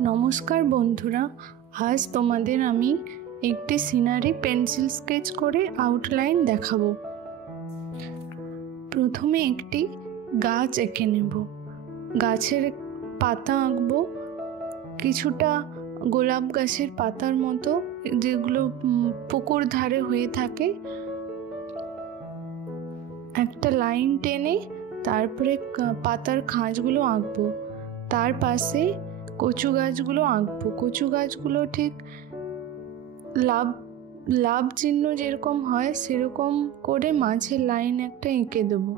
নমস্কার বন্ধুরা, আজ তোমাদের আমি একটি সিনারি পেন্সিল স্কেচ করে আউটলাইন দেখাবো। প্রথমে একটি গাছ এঁকে নেব। গাছের পাতা আঁকবো, কিছুটা গোলাপ গাছের পাতার মতো, যেগুলো পুকুর ধারে হয়ে থাকে। একটা লাইন টেনে তারপরে পাতার খাঁজগুলো আঁকবো। তার পাশে কচু গাছগুলো আঁকবো। কচু গাছগুলো ঠিক লাভ চিহ্ন যেরকম হয় সেরকম করে মাঝের লাইন একটা এঁকে দেবো।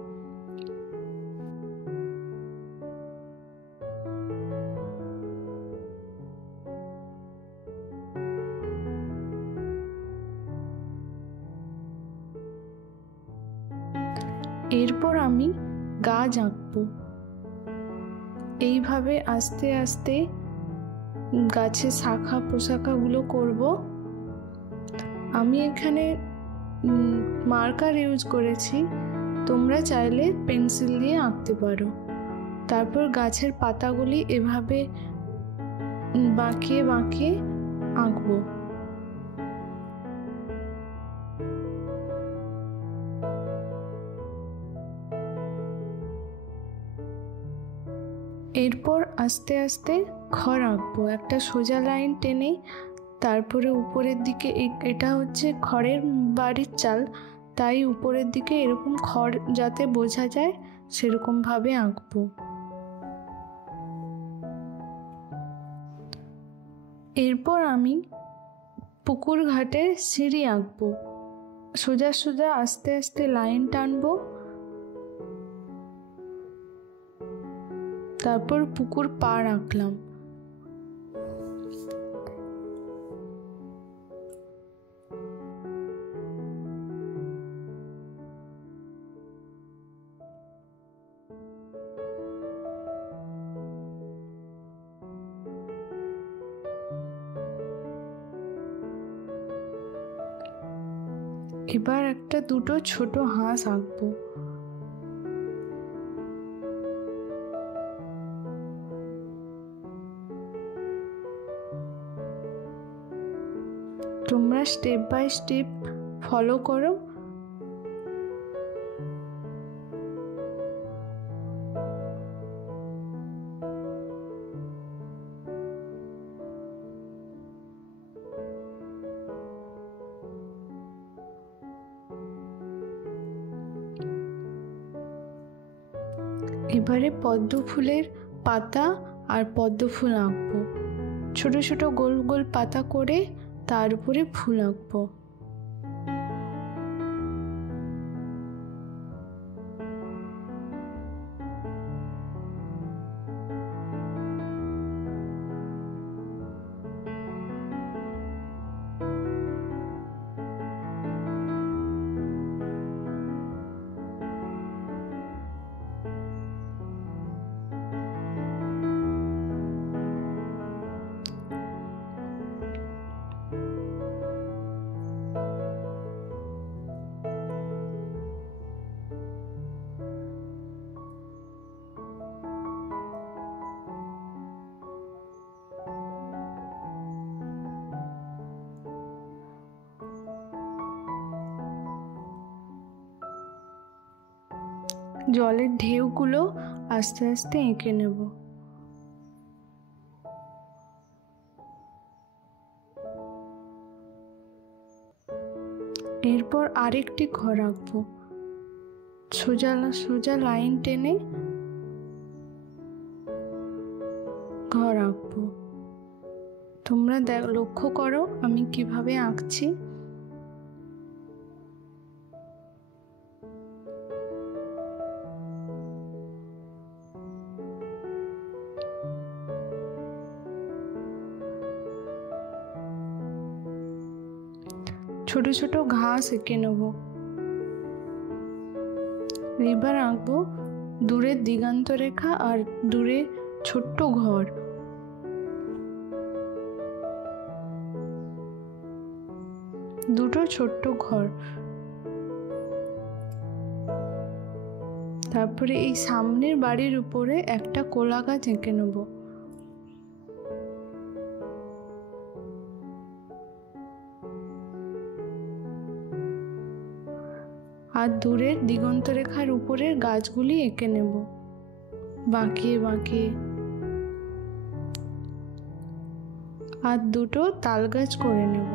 এরপর আমি গাছ আঁকবো। এইভাবে আস্তে আস্তে গাছের শাখা প্রশাখাগুলো করব। আমি এখানে মার্কার ইউজ করেছি, তোমরা চাইলে পেন্সিল দিয়ে আঁকতে পারো। তারপর গাছের পাতাগুলি এভাবে বাঁকিয়ে বাঁকিয়ে আঁকবো। এরপর আস্তে আস্তে খড় আঁকবো। একটা সোজা লাইন টেনে তারপরে উপরের দিকে, এটা হচ্ছে খড়ের বাড়ির চাল, তাই উপরের দিকে এরকম খড় যাতে বোঝা যায় সেরকমভাবে আঁকবো। এরপর আমি পুকুর ঘাটে সিঁড়ি আঁকবো। সোজা সোজা আস্তে আস্তে লাইন টানবো। তারপর পুকুর পাড় আঁকলাম। এবার দুটো ছোট হাঁস আঁকবো। তোমরা স্টেপ বাই স্টেপ ফলো করো। এবারে পদ্ম ফুলের পাতা আর পদ্ম ফুল আঁকবো। ছোট ছোট গোল গোল পাতা করে তার উপরে ফুল আঁকবো। জলের ঢেউগুলো আস্তে আস্তে এঁকে নেব। এরপর আরেকটি ঘর আঁকবো। সোজা সোজা লাইন টেনে ঘর আঁকবো। তোমরা লক্ষ্য করো আমি কিভাবে আঁকছি। ছোট ছোট ঘাস এঁকে নেব। এবার আঁকবো দূরের দিগন্ত রেখা আর দূরে ছোট্ট ঘর। দুটো ছোট্ট ঘর। তারপরে এই সামনের বাড়ির উপরে একটা কলা গাছ এঁকে নেব। আর দূরের দিগন্ত রেখার উপরের গাছগুলি এঁকে নেব বাঁকিয়ে বাঁকিয়ে। আর দুটো তাল গাছ করে নেব।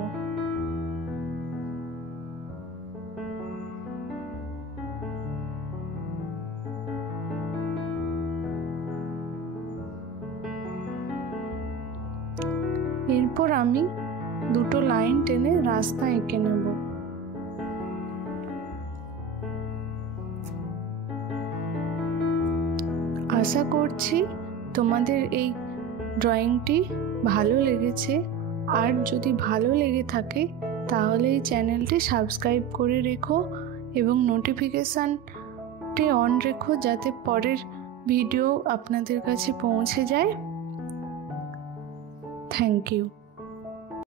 এরপর আমি দুটো লাইন টেনে রাস্তা এঁকে নেব। আশা করছি তোমাদের এই ড্রয়িংটি ভালো লেগেছে। আর যদি ভালো লেগে থাকে তাহলে এই চ্যানেলটি সাবস্ক্রাইব করে রেখো এবং নোটিফিকেশানটি অন রেখো, যাতে পরের ভিডিও আপনাদের কাছে পৌঁছে যায়। Thank you.